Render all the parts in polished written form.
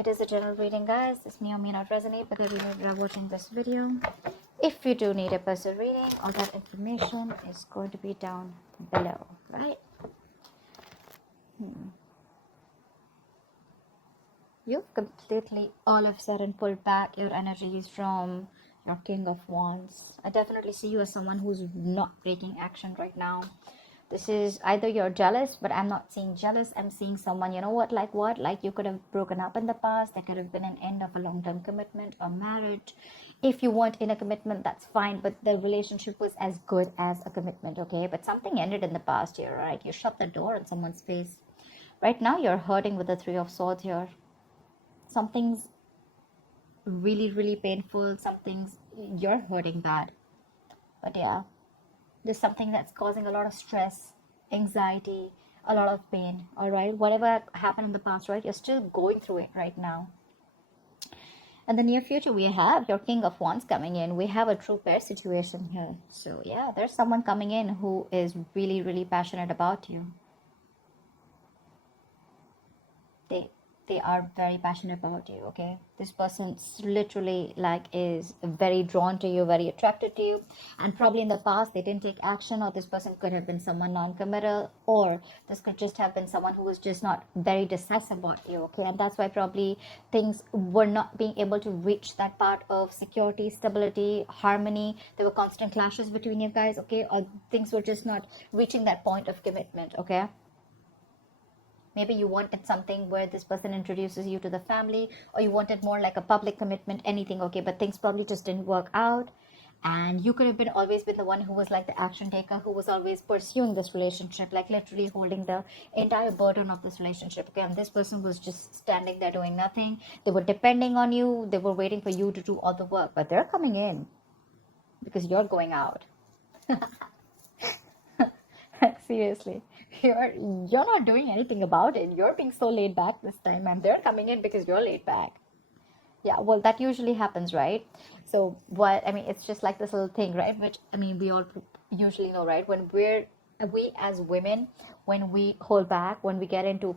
It is a general reading, guys. This may or may not resonate, but you are watching this video. If you do need a personal reading, all that information is going to be down below, right? You've completely, all of a sudden, pulled back your energies from your King of Wands. I definitely see you as someone who's not taking action right now. This is either you're jealous, but I'm not seeing jealous. I'm seeing someone, you know what? Like you could have broken up in the past. There could have been an end of a long-term commitment or marriage. If you weren't in a commitment, that's fine. But the relationship was as good as a commitment, okay? But something ended in the past here, right? You shut the door on someone's face. Right now, you're hurting with the Three of Swords here. Something's really, really painful. Something's, you're hurting bad. But yeah. There's something that's causing a lot of stress, anxiety, a lot of pain, all right? Whatever happened in the past, right? You're still going through it right now. In the near future, we have your King of Wands coming in. We have a true pair situation here. So yeah, there's someone coming in who is really, really passionate about you. They are very passionate about you, okay? This person literally is very drawn to you, very attracted to you, and probably in the past they didn't take action, or this person could have been someone non-committal, or this could just have been someone who was just not very decisive about you, okay? And that's why probably things were not being able to reach that part of security, stability, harmony. There were constant clashes between you guys, okay? Or things were just not reaching that point of commitment, okay? Maybe you wanted something where this person introduces you to the family, or you wanted more like a public commitment, anything, okay? But things probably just didn't work out. And you could have always been the one who was like the action taker, who was always pursuing this relationship, like literally holding the entire burden of this relationship, okay? And this person was just standing there doing nothing. They were depending on you. They were waiting for you to do all the work. But they're coming in because you're going out. Seriously, you're not doing anything about it. You're being so laid back this time, and they're coming in because you're laid back. Yeah, well, that usually happens, right? So what I mean, it's just like this little thing, right? Which I mean, we all usually know, right? When we as women, when we hold back, when we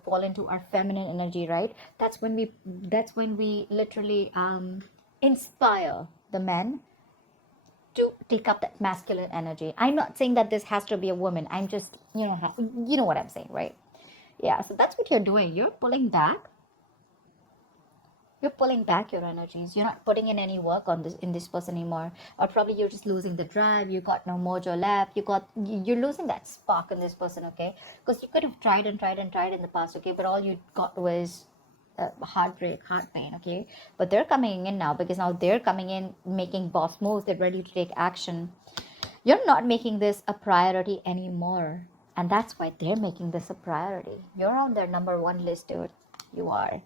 fall into our feminine energy, right? That's when we literally inspire the men to take up that masculine energy. I'm not saying that this has to be a woman. I'm just, you know what I'm saying, right? Yeah, so that's what you're doing. You're pulling back. You're pulling back your energies. You're not putting in any work on this person anymore. Or probably you're just losing the drive. You got no mojo left. You're losing that spark in this person, okay? Because you could have tried and tried and tried in the past, okay? But all you got was heartbreak, heart pain, okay? But they're coming in now, because now they're coming in making boss moves. They're ready to take action. You're not making this a priority anymore, and that's why they're making this a priority. You're on their number one list, dude. You are.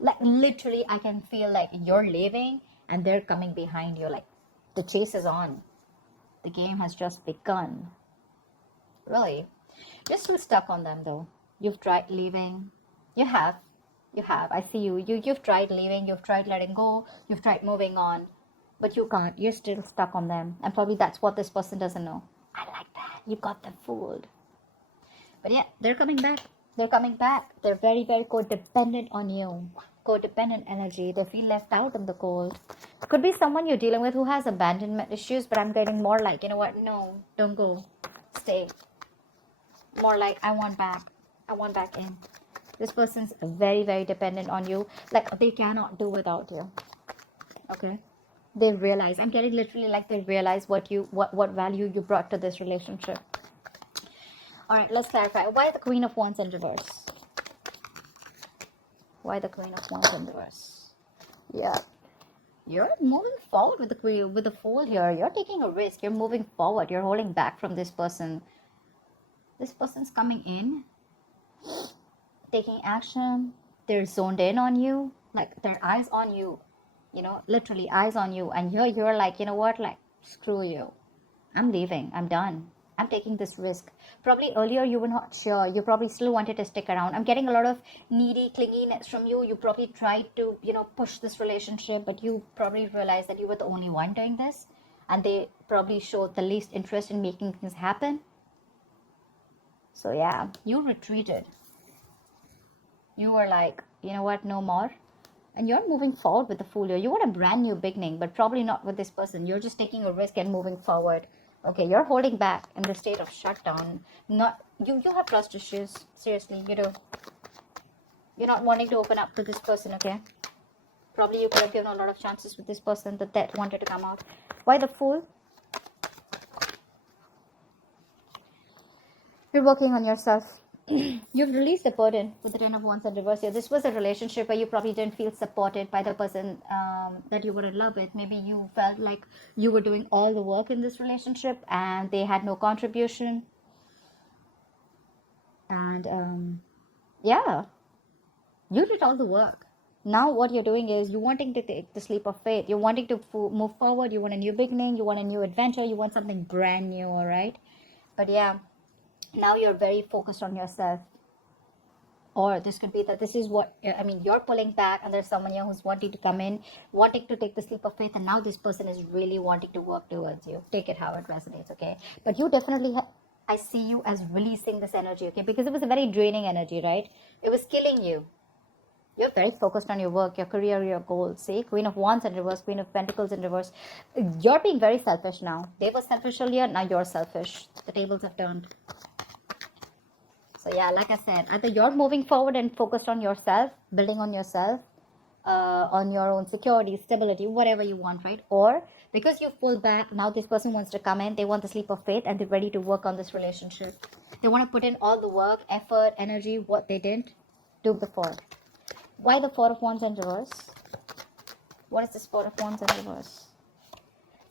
Like literally, I can feel like you're leaving and they're coming behind you. Like the chase is on. The game has just begun. Really. You're still stuck on them though. You've tried leaving. You have. I see you. You've tried leaving. You've tried letting go. You've tried moving on. But you can't. You're still stuck on them. And probably that's what this person doesn't know. I like that. You got them fooled. But yeah, they're coming back. They're coming back. They're very, very codependent on you. Codependent energy. They feel left out in the cold. Could be someone you're dealing with who has abandonment issues, but I'm getting more like, you know what? No, don't go. Stay. More like, I want back. I want back in. This person's very, very dependent on you. Like, they cannot do without you. Okay? They realize. I'm getting literally like they realize what value you brought to this relationship. All right, let's clarify. Why the Queen of Wands in reverse? Why the Queen of Wands in reverse? Yeah. You're moving forward with the Fool here. You're taking a risk. You're moving forward. You're holding back from this person. This person's coming in, taking action. They're zoned in on you. Like, their eyes on you. Literally eyes on you. And you're like, you know what? Like, screw you. I'm leaving. I'm done. I'm taking this risk. Probably earlier you were not sure. You probably still wanted to stick around. I'm getting a lot of needy clinginess from you. You probably tried to, push this relationship, but you probably realized that you were the only one doing this. And they probably showed the least interest in making things happen. So yeah, you retreated. You were like, you know what, no more. And you're moving forward with the Fool here. You want a brand new beginning, but probably not with this person. You're just taking a risk and moving forward. Okay, you're holding back in the state of shutdown. Not you have trust issues. Seriously, you do. You're not wanting to open up to this person, okay? Probably you could have given a lot of chances with this person that wanted to come out. Why the Fool? You're working on yourself. You've released the burden with the Ten of Wands and reverse here. This was a relationship where you probably didn't feel supported by the person that you were in love with. Maybe you felt like you were doing all the work in this relationship and they had no contribution. And yeah, you did all the work. Now what you're doing is you're wanting to take the leap of faith. You're wanting to move forward. You want a new beginning. You want a new adventure. You want something brand new, all right? But yeah, now you're very focused on yourself. Or this could be that this is what, I mean, you're pulling back and there's someone here who's wanting to come in, wanting to take the leap of faith, and now this person is really wanting to work towards you. Take it how it resonates, okay? But you definitely I see you as releasing this energy, okay? Because it was a very draining energy, right? It was killing you. You're very focused on your work, your career, your goals. See, Queen of Wands in reverse, Queen of Pentacles in reverse. You're being very selfish now. They were selfish earlier, now you're selfish. The tables have turned. So yeah, like I said, either you're moving forward and focused on yourself, building on yourself, on your own security, stability, whatever you want, right? Or because you pulled back, now this person wants to come in, they want the leap of faith and they're ready to work on this relationship. They want to put in all the work, effort, energy, what they didn't do before. Why the Four of Wands in reverse? What is this Four of Wands in reverse?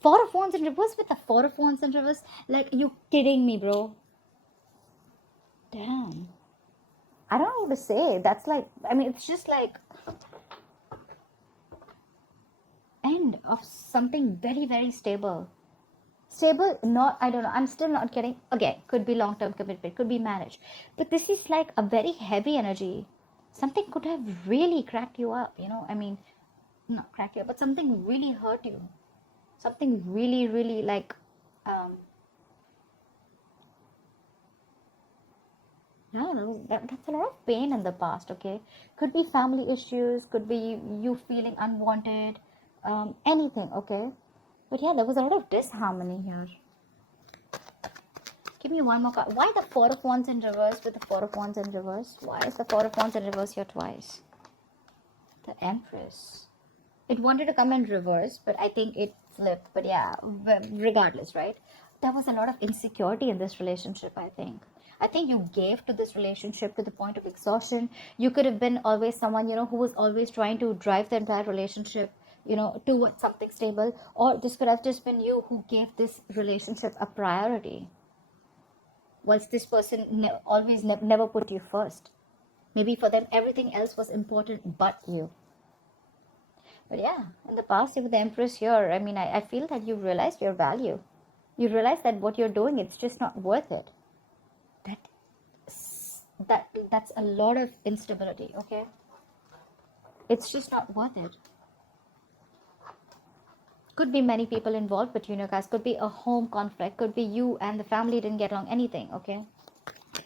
Four of Wands in reverse with the Four of Wands in reverse? Like, are you kidding me, bro? Damn. I don't know what to say. That's like, I mean, it's just like end of something very, very stable. Stable, not, I don't know. I'm still not getting, again, could be long-term commitment, could be marriage. But this is like a very heavy energy. Something could have really cracked you up, you know. I mean, not cracked you up, but something really hurt you. Something really, really like, yeah, that's a lot of pain in the past, okay? Could be family issues, could be you feeling unwanted, anything, okay? But yeah, there was a lot of disharmony here. Give me one more card. Why the Four of Wands in reverse with the Four of Wands in reverse? Why is the Four of Wands in reverse here twice? The Empress. It wanted to come in reverse, but I think it flipped. But yeah, regardless, right? There was a lot of insecurity in this relationship, I think. I think you gave to this relationship to the point of exhaustion. You could have been always someone, you know, who was always trying to drive the entire relationship, you know, towards something stable. Or this could have just been you who gave this relationship a priority. Whilst this person always never put you first. Maybe for them, everything else was important but you. But yeah, in the past, with the Empress here, I mean, I feel that you realized your value. You realize that what you're doing, it's just not worth it. That's a lot of instability, okay? It's just not worth it. Could be many people involved between you guys. Could be a home conflict. Could be you and the family didn't get along, anything, okay?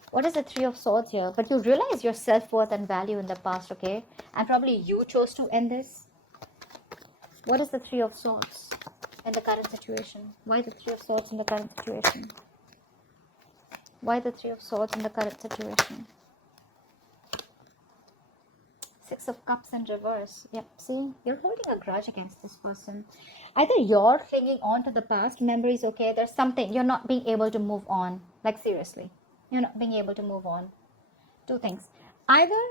What is the Three of Swords here? But you realize your self-worth and value in the past, okay? And probably you chose to end this. What is the Three of Swords in the current situation? Why the Three of Swords in the current situation? Why the Three of Swords in the current situation? Six of Cups in reverse. Yep, see, you're holding a grudge against this person. Either you're clinging on to the past memories, okay? There's something, you're not being able to move on. Like, seriously. You're not being able to move on. Two things. Either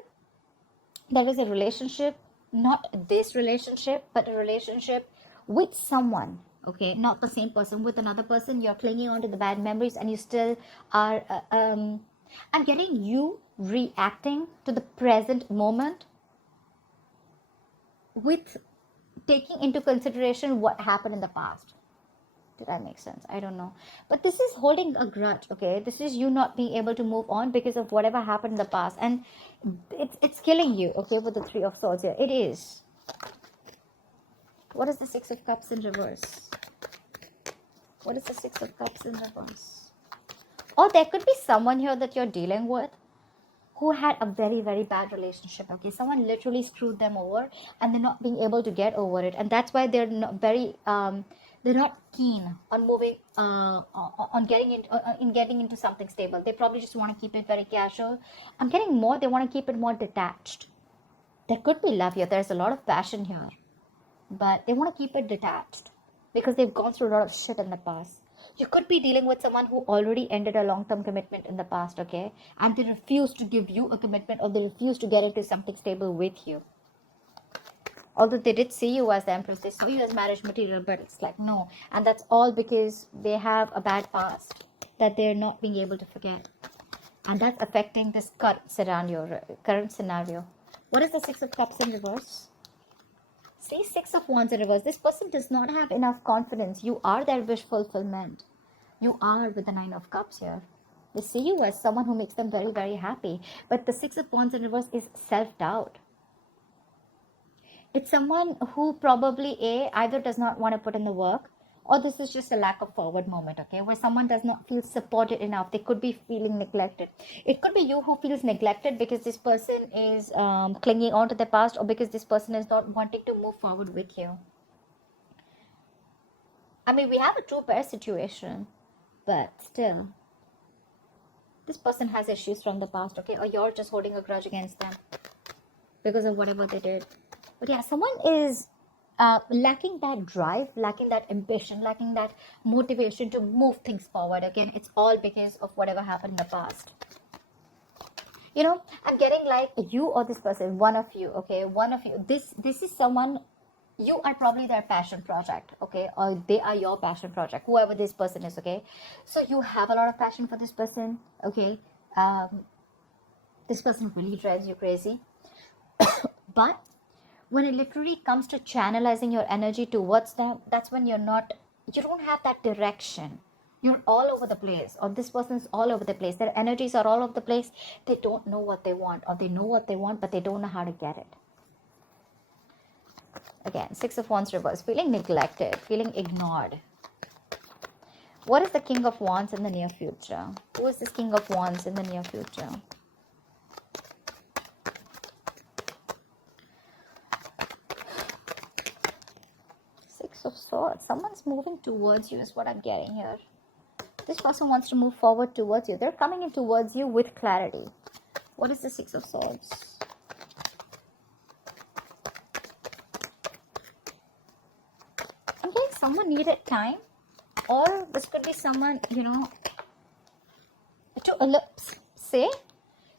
there was a relationship, not this relationship, but a relationship with someone, okay? Not the same person, with another person. You're clinging on to the bad memories and you still are, I'm getting you reacting to the present moment with taking into consideration what happened in the past. Did that make sense? I don't know. But this is holding a grudge, okay? This is you not being able to move on because of whatever happened in the past. And it's killing you, okay, with the Three of Swords here. It is. What is the Six of Cups in reverse? What is the Six of Cups in reverse? Or there could be someone here that you're dealing with who had a very, very bad relationship. Okay, someone literally screwed them over, and they're not being able to get over it, and that's why they're not very they're not keen on moving on getting in getting into something stable. They probably just want to keep it very casual. I'm getting more, they want to keep it more detached. There could be love here, there's a lot of passion here, but they want to keep it detached because they've gone through a lot of shit in the past. You could be dealing with someone who already ended a long-term commitment in the past, okay, and they refuse to give you a commitment, or they refuse to get into something stable with you. Although they did see you as the empress, they saw you as marriage material, but it's like no. And that's all because they have a bad past that they're not being able to forget, and that's affecting this current scenario. What is the Six of Cups in reverse? See, Six of Wands in reverse. This person does not have enough confidence. You are their wish fulfillment. You are with the Nine of Cups here. They see you as someone who makes them very, very happy. But the Six of Wands in reverse is self-doubt. It's someone who probably either does not want to put in the work, or this is just a lack of forward moment, okay, where someone does not feel supported enough. They could be feeling neglected. It could be you who feels neglected because this person is clinging on to the past, or because this person is not wanting to move forward with you. I mean, we have a true pair situation, but still, this person has issues from the past, okay, or you're just holding a grudge against them because of whatever they did. But yeah, someone is lacking that drive, lacking that ambition, lacking that motivation to move things forward. Again, it's all because of whatever happened in the past. You know, I'm getting like you or this person, one of you, okay, one of you. This is someone, you are probably their passion project, okay, or they are your passion project, whoever this person is, okay. So you have a lot of passion for this person, okay. This person really drives you crazy. But when it literally comes to channelizing your energy towards them, that's when you don't have that direction. You're all over the place, or this person's all over the place. Their energies are all over the place. They don't know what they want, or they know what they want, but they don't know how to get it. Again, Six of Wands reverse, feeling neglected, feeling ignored. What is the King of Wands in the near future? Who is this King of Wands in the near future? Of Swords. Someone's moving towards you is what I'm getting here. This person wants to move forward towards you. They're coming in towards you with clarity. What is the Six of Swords? I'm getting someone needed time, or this could be someone, you know, to say,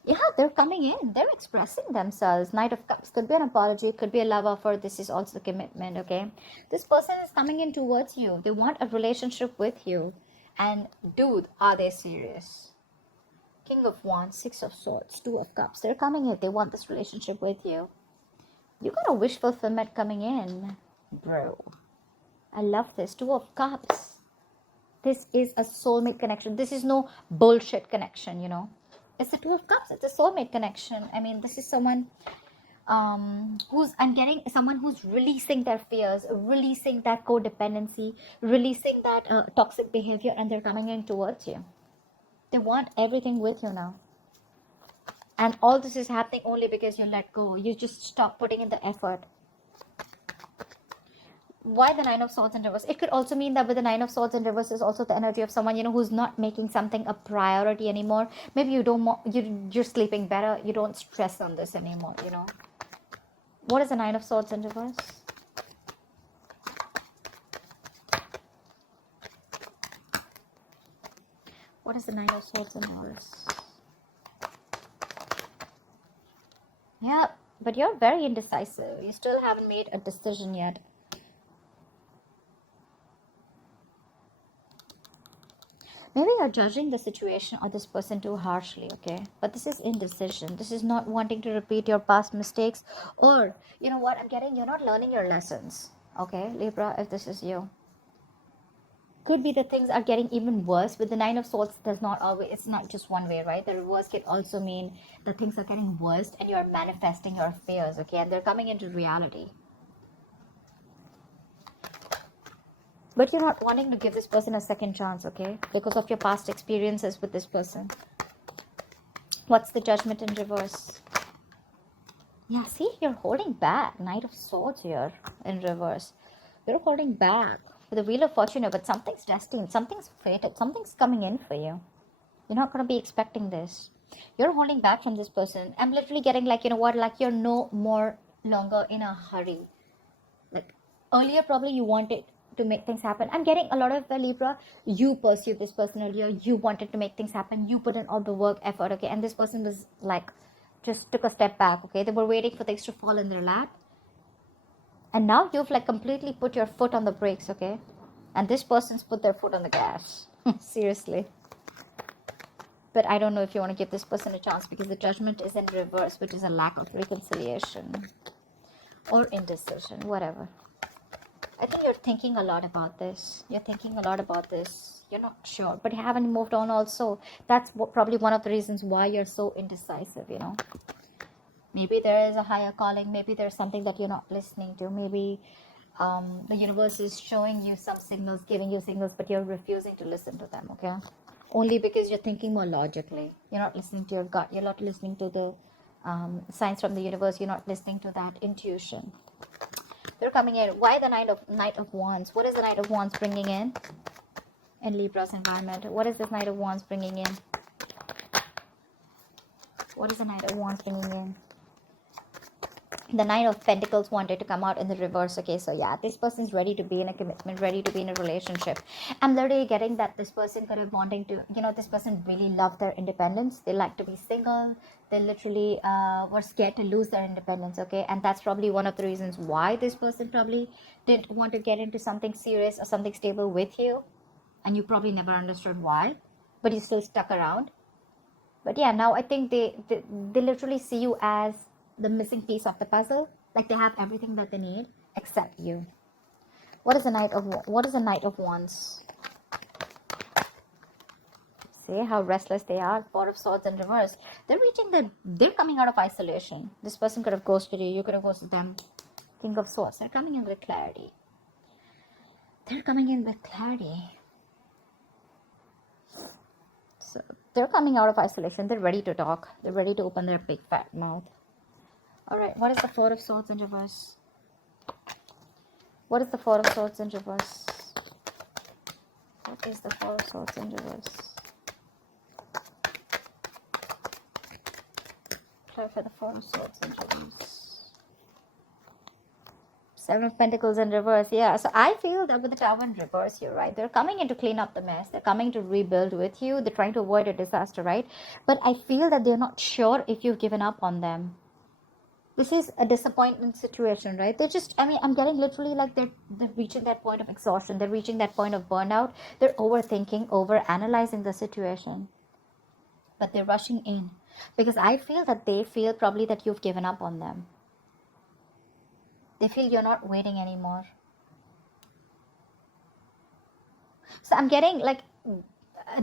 yeah, they're coming in, they're expressing themselves. Knight of Cups could be an apology, could be a love offer. This is also commitment, okay. This person is coming in towards you. They want a relationship with you, and dude, are they serious? King of Wands, Six of Swords, Two of Cups. They're coming in, they want this relationship with you. You got a wish fulfillment coming in, bro. I love this. Two of Cups. This is a soulmate connection. This is no bullshit connection, you know. It's the Two of Cups. It's a soulmate connection. I mean, this is someone I'm getting someone who's releasing their fears, releasing that codependency, releasing that toxic behavior, and they're coming in towards you. They want everything with you now. And all this is happening only because you let go. You just stop putting in the effort. Why the Nine of Swords in reverse? It could also mean that with the Nine of Swords in reverse is also the energy of someone, you know, who's not making something a priority anymore. Maybe you don't you're sleeping better. You don't stress on this anymore, you know. What is the Nine of Swords in reverse? What is the Nine of Swords in reverse? Yeah, but you're very indecisive. You still haven't made a decision yet. Maybe you're judging the situation or this person too harshly, okay? But this is indecision. This is not wanting to repeat your past mistakes. Or, you know what I'm getting? You're not learning your lessons, okay? Libra, if this is you. Could be that things are getting even worse. With the Nine of Swords, it's not just one way, right? The reverse could also mean that things are getting worse and you're manifesting your fears, okay? And they're coming into reality. But you're not wanting to give this person a second chance, okay? Because of your past experiences with this person. What's the Judgment in reverse? Yeah, see, you're holding back. Knight of Swords here in reverse. You're holding back with the Wheel of Fortune, but something's destined, something's fated, something's coming in for you. You're not going to be expecting this. You're holding back from this person. I'm literally getting like, you know what, like you're no more longer in a hurry. Like earlier, probably you wanted to make things happen. I'm getting a lot of the Libra. You pursued this person earlier. You wanted to make things happen. You put in all the work, effort, okay? And this person was like, just took a step back, okay? They were waiting for things to fall in their lap. And now you've like completely put your foot on the brakes, okay? And this person's put their foot on the gas. Seriously. But I don't know if you want to give this person a chance because the Judgment is in reverse, which is a lack of reconciliation or indecision, whatever. I think you're thinking a lot about this. You're thinking a lot about this. You're not sure, but you haven't moved on also. That's probably one of the reasons why you're so indecisive, you know. Maybe there is a higher calling. Maybe there's something that you're not listening to. Maybe the universe is showing you some signals, giving you signals, but you're refusing to listen to them, okay? Only because you're thinking more logically. You're not listening to your gut. You're not listening to the signs from the universe. You're not listening to that intuition. They're coming in. Why the Knight of Wands? What is the Knight of Wands bringing in Libra's environment? What is this Knight of Wands bringing in? What is the Knight of Wands bringing in? The Nine of Pentacles wanted to come out in the reverse. Okay, so yeah, this person's ready to be in a commitment, ready to be in a relationship. I'm literally getting that this person could have wanting to, you know, this person really loved their independence. They like to be single. They literally were scared to lose their independence, okay? And that's probably one of the reasons why this person probably didn't want to get into something serious or something stable with you. And you probably never understood why, but you still stuck around. But yeah, now I think they literally see you as the missing piece of the puzzle. Like they have everything that they need except you. What is the Knight of Wands? See how restless they are. Four of Swords in reverse. They're coming out of isolation. This person could have ghosted you. You could have ghosted them. King of Swords. They're coming in with clarity. They're coming in with clarity. So they're coming out of isolation. They're ready to talk. They're ready to open their big fat mouth. Alright, what is the Four of Swords in reverse? What is the Four of Swords in reverse? What is the Four of Swords in reverse? Clarify the Four of Swords in reverse. Seven of Pentacles in reverse. Yeah, so I feel that with the Tower in reverse, you're right. They're coming in to clean up the mess. They're coming to rebuild with you. They're trying to avoid a disaster, right? But I feel that they're not sure if you've given up on them. This is a disappointment situation, right? They're just, I mean, I'm getting literally like they're reaching that point of exhaustion. They're reaching that point of burnout. They're overthinking, over-analyzing the situation. But they're rushing in. Because I feel that they feel probably that you've given up on them. They feel you're not waiting anymore. So I'm getting like,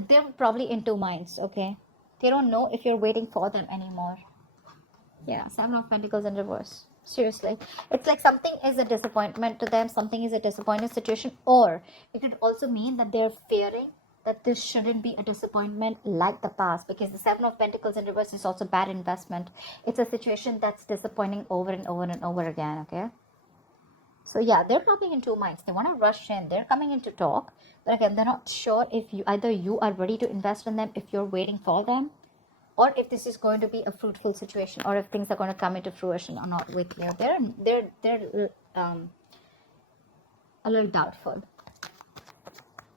they're probably in two minds, okay? They don't know if you're waiting for them anymore. Yeah, Seven of Pentacles in reverse. Seriously. It's like something is a disappointment to them. Something is a disappointing situation. Or it could also mean that they're fearing that this shouldn't be a disappointment like the past. Because the Seven of Pentacles in reverse is also bad investment. It's a situation that's disappointing over and over and over again, okay? So yeah, they're probably in two minds. They want to rush in. They're coming in to talk. But again, they're not sure if either you are ready to invest in them, if you're waiting for them, or if this is going to be a fruitful situation, or if things are going to come into fruition or not with you. They're a little doubtful.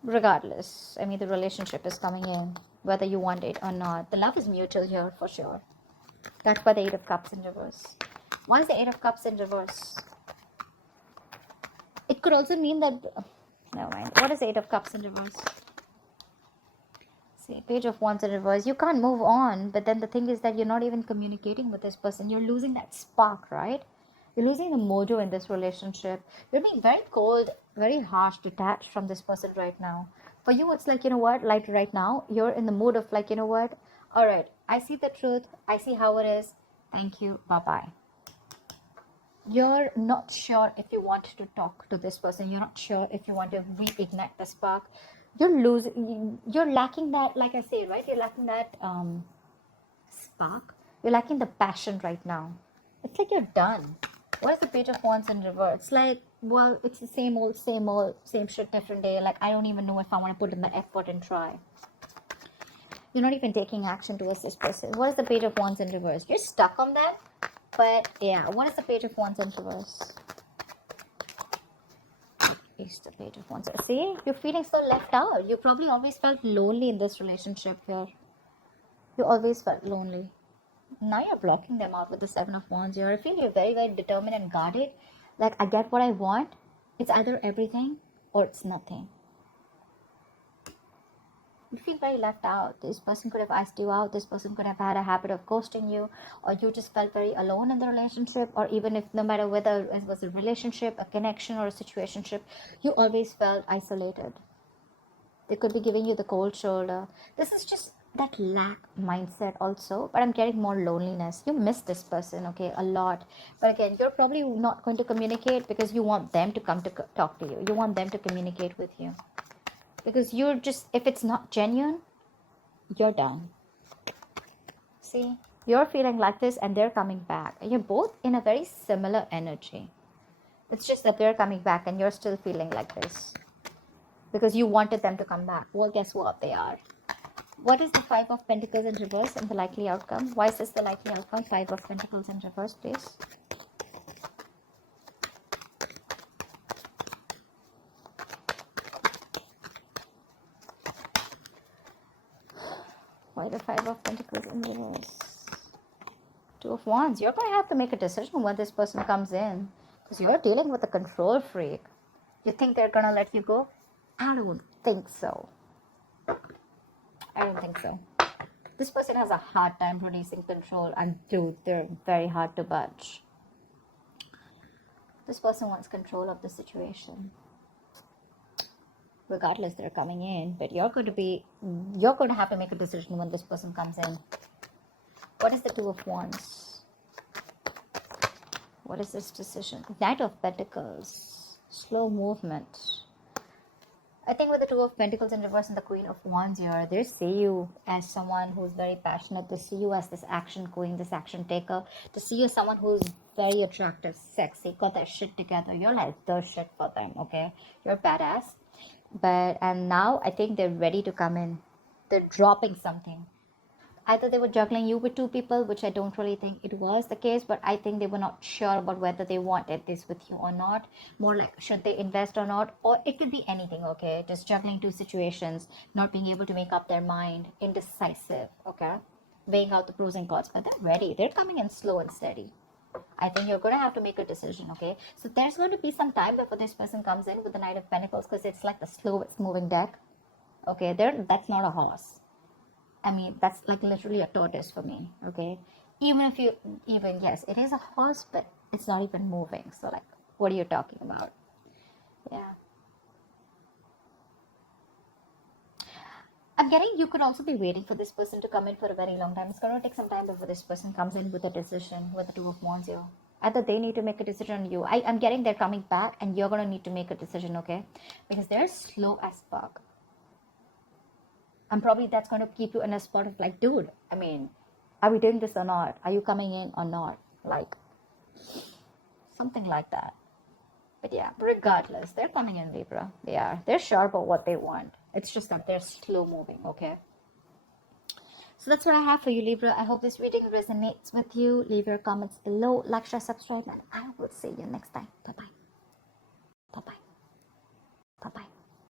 Regardless, I mean, the relationship is coming in, whether you want it or not. The love is mutual here for sure. That's why the Eight of Cups in reverse. Why is the Eight of Cups in reverse? It could also mean that... never mind. What is the Eight of Cups in reverse? Page of Wands in reverse. You can't move on, but then the thing is that you're not even communicating with this person. You're losing that spark, right? You're losing the mojo in this relationship. You're being very cold, very harsh, detached from this person right now. For you, it's like, you know what, like right now, you're in the mood of like, you know what, all right, I see the truth. I see how it is. Thank you. Bye-bye. You're not sure if you want to talk to this person. You're not sure if you want to reignite the spark. You're lacking that, like I say, right? You're lacking that spark. You're lacking the passion right now. It's like you're done. What is the Page of Wands in reverse? It's like, well, it's the same old, same shit, different day. Like, I don't even know if I want to put in the effort and try. You're not even taking action towards this person. What is the Page of Wands in reverse? You're stuck on that. But yeah, what is the Page of Wands in reverse? Is the Page of Wands. See, you're feeling so left out. You probably always felt lonely in this relationship here. You always felt lonely. Now you're blocking them out with the Seven of Wands here. I feel you're very, very determined and guarded. Like, I get what I want. It's either everything or it's nothing. You feel very left out. This person could have asked you out. This person could have had a habit of ghosting you, or you just felt very alone in the relationship, or even if no matter whether it was a relationship, a connection, or a situationship, you always felt isolated. They could be giving you the cold shoulder. This is just that lack mindset also, but I'm getting more loneliness. You miss this person, okay, a lot. But again, you're probably not going to communicate because you want them to come to talk to you. You want them to communicate with you. Because you're just, if it's not genuine, you're done. See, you're feeling like this and they're coming back. And you're both in a very similar energy. It's just that they're coming back and you're still feeling like this. Because you wanted them to come back. Well, guess what? They are. What is the Five of Pentacles in reverse and the likely outcome? Why is this the likely outcome? Five of Pentacles in reverse, please. Why the Five of Pentacles in reverse? Two of Wands. You're going to have to make a decision when this person comes in. Because you're dealing with a control freak. You think they're going to let you go? I don't think so. I don't think so. This person has a hard time releasing control. And dude, they're very hard to budge. This person wants control of the situation. Regardless, they're coming in. But you're going to have to make a decision when this person comes in. What is the Two of Wands? What is this decision? Knight of Pentacles. Slow movement. I think with the Two of Pentacles in reverse and the Queen of Wands here, they see you as someone who's very passionate. They see you as this action queen, this action taker. They see you as someone who's very attractive, sexy, got their shit together. You're like the shit for them, okay? You're badass. And now I think they're ready to come in. They're dropping something. Either they were juggling you with two people, which I don't really think it was the case, but I think they were not sure about whether they wanted this with you or not. More like, should they invest or not? Or it could be anything, okay? Just juggling two situations, not being able to make up their mind, indecisive, okay? Weighing out the pros and cons, but they're ready. They're coming in slow and steady. I think you're going to have to make a decision, okay? So there's going to be some time before this person comes in with the Knight of Pentacles, because it's like the slowest moving deck, okay? That's not a horse. I mean, that's like literally a tortoise for me, okay? Yes, it is a horse, but it's not even moving. So, like, what are you talking about? Yeah. I'm getting you could also be waiting for this person to come in for a very long time. It's going to take some time before this person comes in with a decision, with the Two of Wands here. Either they need to make a decision on you. I'm getting they're coming back and you're going to need to make a decision, okay? Because they're slow as fuck. And probably that's going to keep you in a spot of like, dude, I mean, are we doing this or not? Are you coming in or not? Like, something like that. But yeah, regardless, they're coming in, Libra. They are. They're sure about what they want. It's just that they're slow moving, okay? So that's what I have for you, Libra. I hope this reading resonates with you. Leave your comments below, like, share, subscribe, and I will see you next time. Bye-bye.